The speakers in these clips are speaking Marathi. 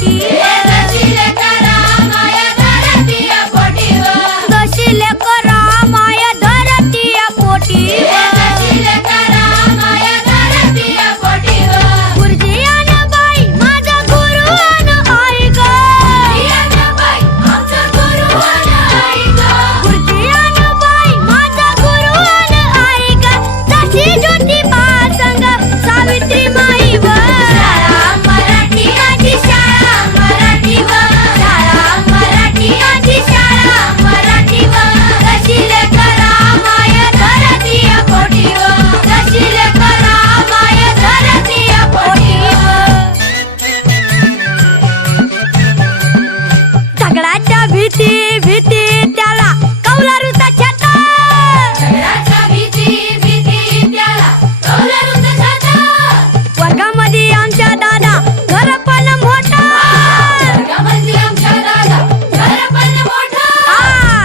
पोटी दशिले करा माया धरतीया पोटीवर दशिले करा माया धरतीया पोटी दशिले करा माया धरतीया पोटीवर गुरुजी अन बाई माझा गुरु अन आई ग बाई आमचा गुरु अन आई ग गुरुजी अन बाई माझा गुरु अन आई ग जशी ज्योतिबा संग सावित्री माई व शाळा मराठी आजी शाळा मराठीवर शाळा मराठी आजी शाळा मराठीवर दशिले करा माया धरतीया पोटीवर दशिले करा माया धरतीया पोटीवर दगडाच्या भीती भीती त्याला कौलारूचा छाता झगडाच्या भीती भीती त्याला कौलारूचा छाता वर्गामध्ये आमच्या दादा घर पण मोठा वर्गामध्ये आमच्या दादा घर पण मोठा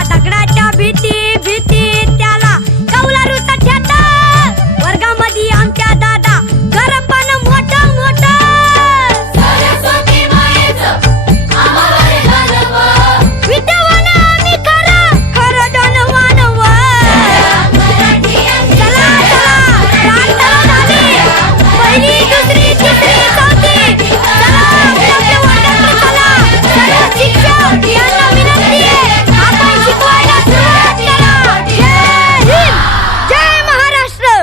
दगडाच्या भीती भीती त्याला कौलारूचा छाता वर्गामध्ये आमच्या दादा घर पण मोठा मोठा सरस्वती मायेचं आम्हावर घालव विद्यावान आम्ही खरं धनवान व मराठी चला चला प्रार्थना झाली पहिली दुसरी तिसरी चौथी चला आपल्या वर्गाकडे चला सर्व शिक्षक यांना विनंती आहे आपण शिकवायला सुरुवात करा जय हिंद जय महाराष्ट्र